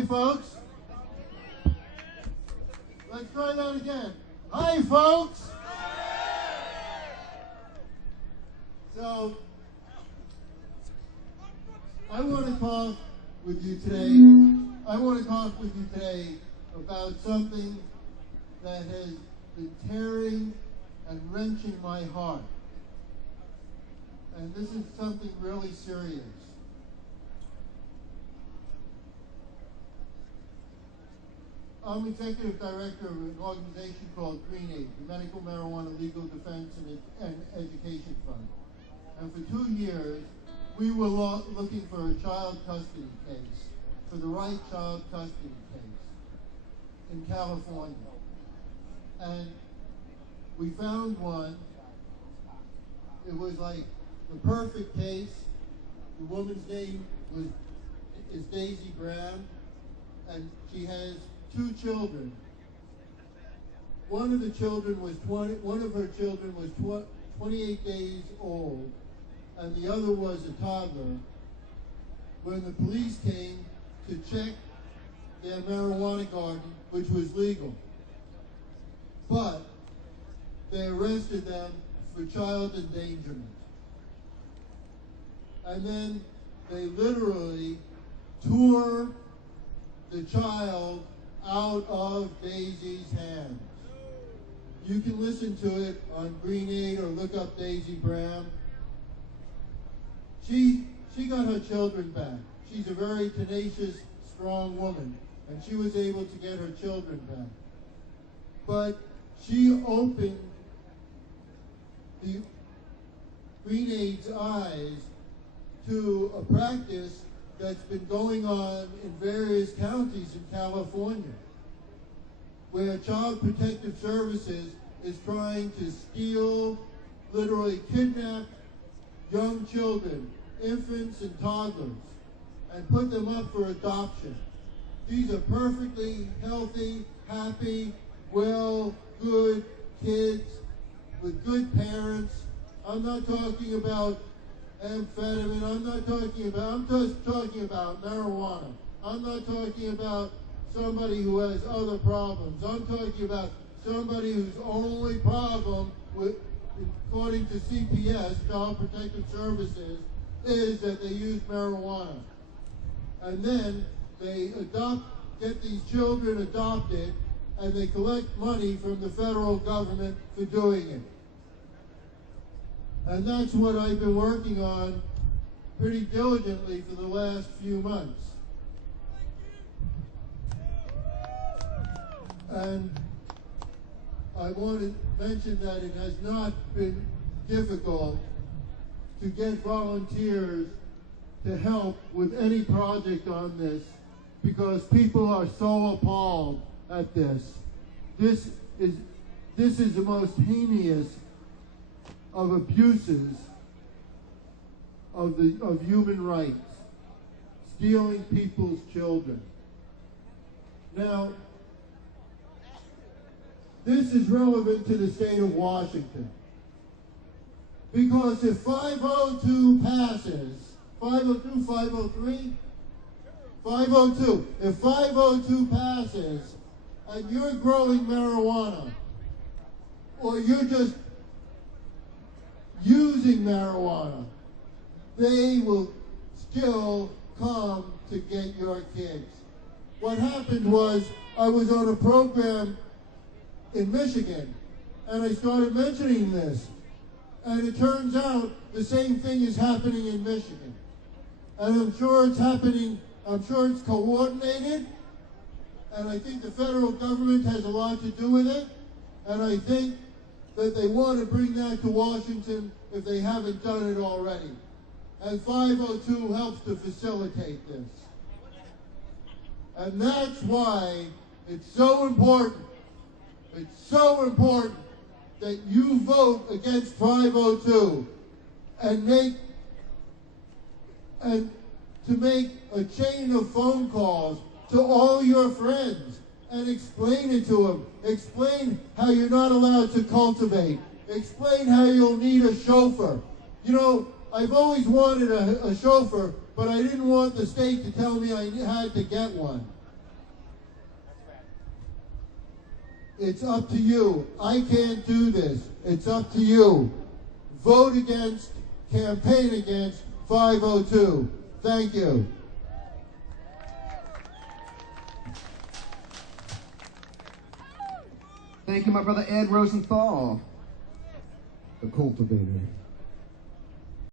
Hi, folks. Let's try that again. Hi, folks. So, I want to talk with you today. About something that has been tearing and wrenching my heart. And this is something really serious. I'm executive director of an organization called Green Aid, the Medical Marijuana Legal Defense and Education Fund. And for 2 years, we were looking for a child custody case, for the right child custody case in California. And we found one. It was like the perfect case. The woman's name is Daisy Bram, and she has 2 children. One of her children was 28 days old, and the other was a toddler. When the police came to check their marijuana garden, which was legal, but they arrested them for child endangerment. And then they literally tore the child out of Daisy's hands. You can listen to it on Green Aid or look up Daisy Bram. She got her children back. She's a very tenacious, strong woman, and she was able to get her children back. But she opened the Green Aid's eyes to a practice that's been going on in various counties in California, where Child Protective Services is trying to steal, literally kidnap young children, infants and toddlers, and put them up for adoption. These are perfectly healthy, happy, well, good kids with good parents. I'm not talking about amphetamine, I'm just talking about marijuana. I'm not talking about somebody who has other problems. I'm talking about somebody whose only problem, according to CPS, Child Protective Services, is that they use marijuana. And then they get these children adopted, and they collect money from the federal government for doing it. And that's what I've been working on pretty diligently for the last few months. And I want to mention that it has not been difficult to get volunteers to help with any project on this, because people are so appalled at this. This is the most heinous of abuses of human rights, stealing people's children. Now, this is relevant to the state of Washington, because if 502 passes, 502, 503? 502. If 502 passes and you're growing marijuana, or you're just using marijuana, they will still come to get your kids. What happened was, I was on a program in Michigan, and I started mentioning this, and it turns out the same thing is happening in Michigan. And I'm sure it's happening, I'm sure it's coordinated, and I think the federal government has a lot to do with it, and I think that they want to bring that to Washington if they haven't done it already. And 502 helps to facilitate this. And that's why it's so important that you vote against 502 and to make a chain of phone calls to all your friends and explain it to them. Explain how you're not allowed to cultivate. Explain how you'll need a chauffeur. You know, I've always wanted a chauffeur, but I didn't want the state to tell me I had to get one. It's up to you. I can't do this. It's up to you. Vote against, campaign against 502. Thank you. Thank you, my brother Ed Rosenthal, the cultivator.